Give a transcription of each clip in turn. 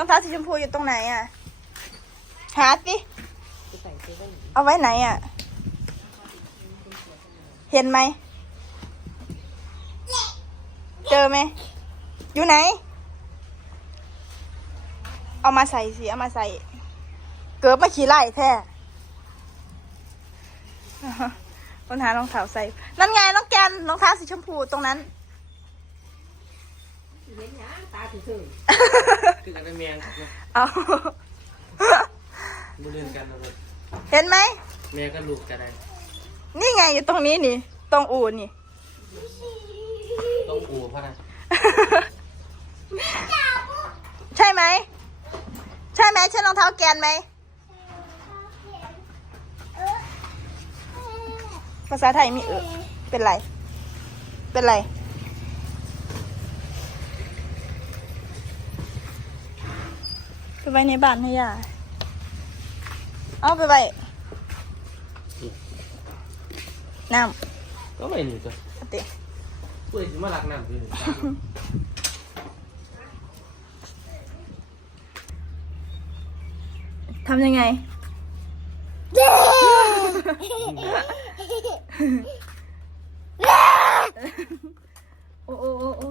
รองเท้าสีชมพูอยู่ตรงไหนอะ หาสิเอาไว้ไหนอะ เห็นไหม เจอไหม อยู่ไหน เอามาใส่สิ เอามาใส่ เกิดมาขี่ไล่แท้ปัญหารองเท้าใส่ นั่นไงน้องแกนรองเท้าสีชมพูตรงนั้นเห็นยังาถึงคือกันเป็นเมียงครับเนาะเอาบ่เรียนกันนะครับเห็นไหมเมียก็ลูกกันได้นี่ไงอยู่ตรงนี้นี่ ตรงอู่นี่ ต้องอู่เพราะนะใช่ไหม ใช่ไหมใช่รองเท้าแกนไหม ภาษาไทยมีเออเป็นไร เป็นไร ไปไว้ในบ้านให้ย่าเอาไปไว้น้ก็ไม่หนีจ้ะำเอาติกูเลยสิมารักน้ำคือหนึ่งทำยังไงโอ้โอ้โอ้โอ้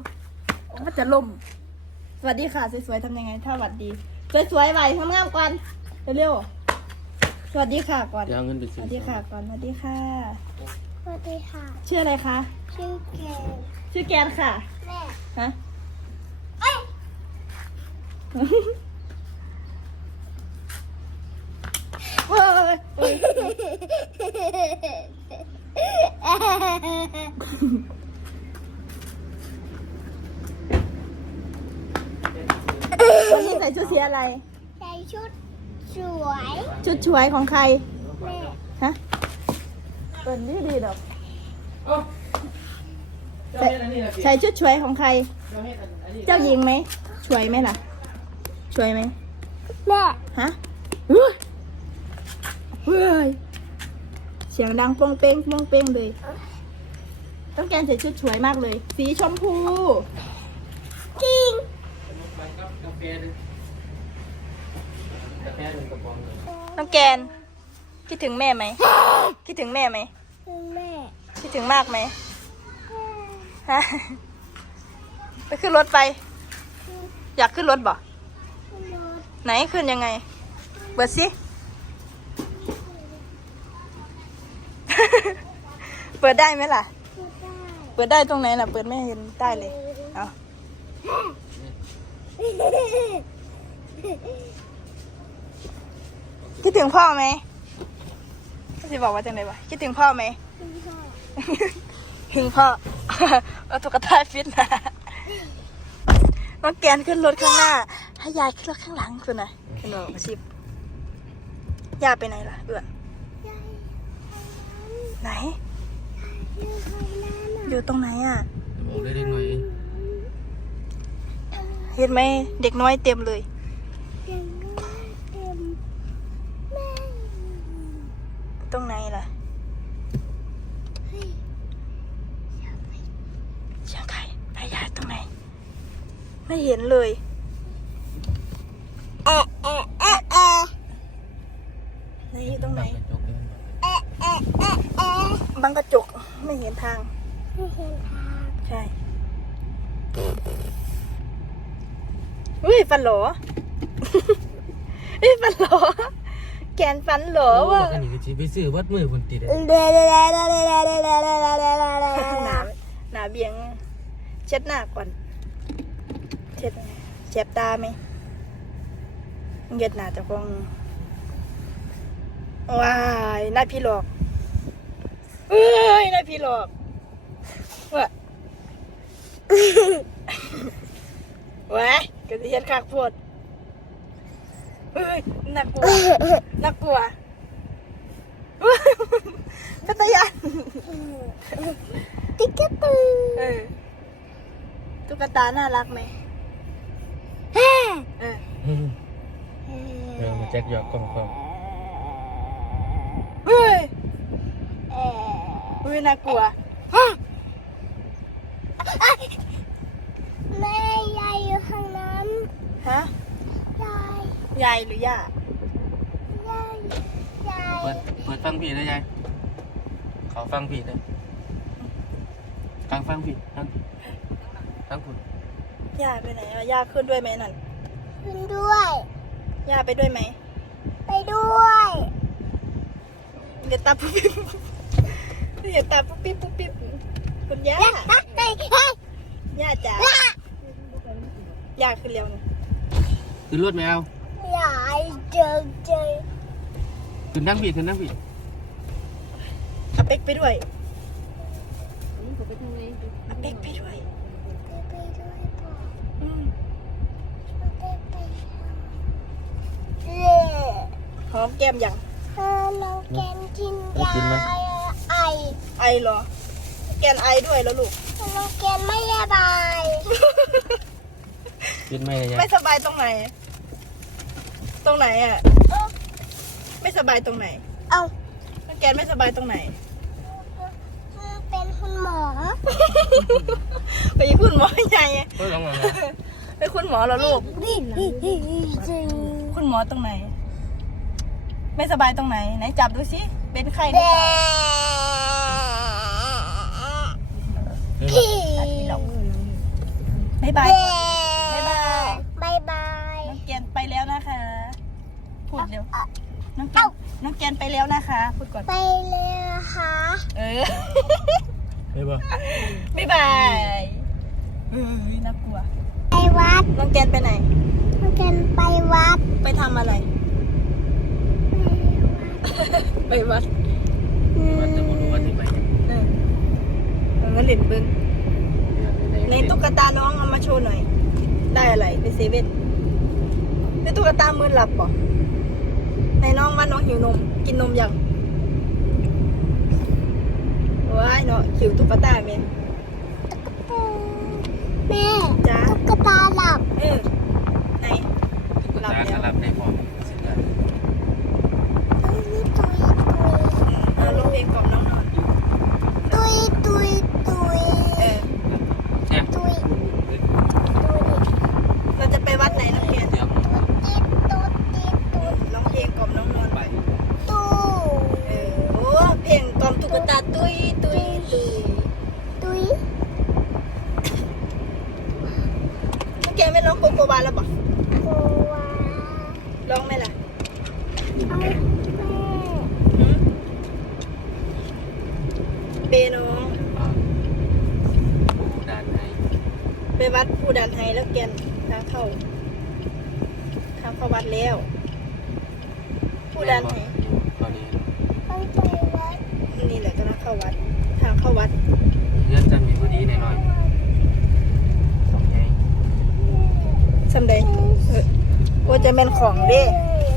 โอ้มันจะล่ม สวัสดีค่ะ สวยๆทำยังไง ถ้าสวัสดี สวยๆไหวทำงามก่อนเร็วๆสวัสดีค่ะก่อน เดี๋ยวเอาเงินไปสซื้อวัสดีค่ะก่อนสวัสดีค่ะ สวัสดีค่ะ ชื่ออะไรคะ ชื่อเกลชื่อแกนค่ะแม่ฮะ เอ้ยเฮ้ยเฮ้ยวันนี้ใส่ ชุดสีอะไร ใส่ชุดสวยชุดช่วยของใคร แม่ฮะเปิดนี่ดีดอก เอ้าเจ้าเฮ็ดอันนี้นะพี่ใส่ชุดช่วยของใคร เจ้าเฮ็ดอันนี้เจ้าหญิงไหมช่วยไหมล่ะ ช่วยไหม แม่ฮะเฮ้ยเฮ้ย เสียงดังโป้งเป้งโป้งเป้งเลย ต้องแกนใส่ชุดสวยมากเลย สีชมพู จริงไปกับกาแฟหนึงกาแฟห นึ่งกระป๋องเลยน้องแกน คิดถึงแม่ไหม คิดถึงแม่ไหม แม่ คิดถึงมากไหมฮะไปขึ้นรถไป อยากขึ้นรถบ่รถไหนขึ้นยังไงเปิดสิ เปิดได้ไหมล่ะพูดได้เปิดได้ตรงไหนล่ะ เปิดไม่เห็นได้เลย เอา คิดถึงพ่อไหมจะบอกว่าจังไงวะคิดถึงพ่อไหมคุณพ่อหิงพ่อเอาตุ๊กตาฟิตนะน้องแกนขึ้นรถข้างหน้า ให้ยายขึ้นรถข้างหลังคุณนะเห็นบอกมาสิบยายไปไหนล่ะเอื้อยายไหนอยู่ข้างหน้าน่ะอยู่ตรงไหนอะโอ้ได้เล็กหน่อยเองเห็นไหมเด็กน้อยเต็มเลย ไม่เห็นเลยเออเออเออเออไหนอยู่ตรงไหนเออเออเออเออบังกระจกไม่เห็นทาง ไม่เห็นทางใช่เฮ้ยฟันหลออุ้ยฟันหลอแกนฟันหลอวะอันนี้ก็จีไปซื้อวัดมือคนติดหนาเบียงเช็ดหน้าก่อน เช็ดเจ็บตาไหมเหยียดหน้าเจะคงว้ายนายพี่หลอกเอ้ยนายพี่หลอกว่ะว้ายกระเทียนขากโพดเฮ้ยน่ากลัวน่ากลัวพัทยานติ๊กกะตือเออตุ๊กตาน่ารักไหมแฮ่ เออเออมาแจ็คหยอกกล้องกล้องเฮ้ยเฮ้ยน่ากลัวฮะแม่ยายอยู่ข้างนั้นฮะยายยายหรือย่ายายยายเปิดเปิดฟังผีได้ยายขอฟังผีได้ฟังฟังผีฟังฟังคุณย่าไปไหนอะย่าขึ้นด้วยไหมนั่น ขึ้นด้วย ย่าไปด้วยไหม ไปด้วยเดี๋ยวตาปุ๊บปิ๊บเดี๋ยวตาปุ๊บปิ๊บปุ๊บปิ๊บคุณย่าเฮ้ยเฮ้ยเฮ้ยย่าจ๋าละย่าขึ้นเร็วหน่อยขึ้นรถไม่เอายายเจอเจอขึ้นนั่งผีขึ้นนั่งผีเอาเป็กไปด้วยนี่ผมไปทางไหนเอาเป็กไปด้วย ไปด้วยบอก อืม ไม่ได้ไปเล่ หอมแก้มยังถ้าน้องแกนกินยาไอไอเหรอ แกนไอด้วยแล้วลูก น้องแกนไม่สบายกินไหมยายไม่สบายตรงไหน ตรงไหนอะไม่สบายตรงไหนเอาน้องแกนไม่สบายตรงไหน เป็นคุณหมอไปคุณหมอใหญ่เฮ้ยลองมาไปคุณหมอเหรอลูก จริงคุณหมอตรงไหน ไม่สบายตรงไหน ไหนจับดูสิ เป็นไข้หรือแต่เปล่าพี่บ๊ายบาย บ๊ายบาย บายบายน้องแกนไปแล้วนะคะ พูดเร็ว น้องแกนน้องแกนไปแล้วนะคะ พูดก่อน ไปเลยค่ะเออเฮ้ยบ่บ๊ายบายเอ้ยน่ากลัว ไปวัดน้องแกนไปไหนน้องแกนไปวัด ไปทำอะไร ไปวัดมันจะบ่รู้ว่าที่ไปเนี่ยเออเอางั้นเหรียญเบิ้งในตุ๊กตาน้องเอามาโชว์หน่อย ได้อะไรไปเซเว่นในตุ๊กตามือหลับป่ะในน้องว่าน้องหิวนม กินนมยังว้ายเนาะหิวตุ๊กตาเมนแม่จ้าตุ๊กตาหลับเออไหนตุ๊กตาสลับได้พอสิได้ ตุยตุย เอา ลงเพลงกล่อมน้องนอนตุยตุยตุยเออแช่ตุยเราจะไปวัดไหนน้องเกียนเดี๋ยวติดตุดติดตุดร้องเพลงกล่อมน้องนอนไปตุเออโอ้เพลงกล่อมตุ๊กตาตุยตุยตุยตุยน้องแกไม่ร้องโกโกวาแล้วปะโกวาร้องไหมล่ะเอาแม่ หืม เปน้องด้านในไปวัดผู้ดันไฮแล้วแกนทางเข้าทางเข้าวัดแล้ว ผู้ดันไฮตอนนี้ไปไปวัดนี่แหละก็ทางเข้าวัด ทางเข้าวัดเพื่อนจะมีพอดีหน่อยๆสองไงสำใดเออว่าจะเป็นของเด้เ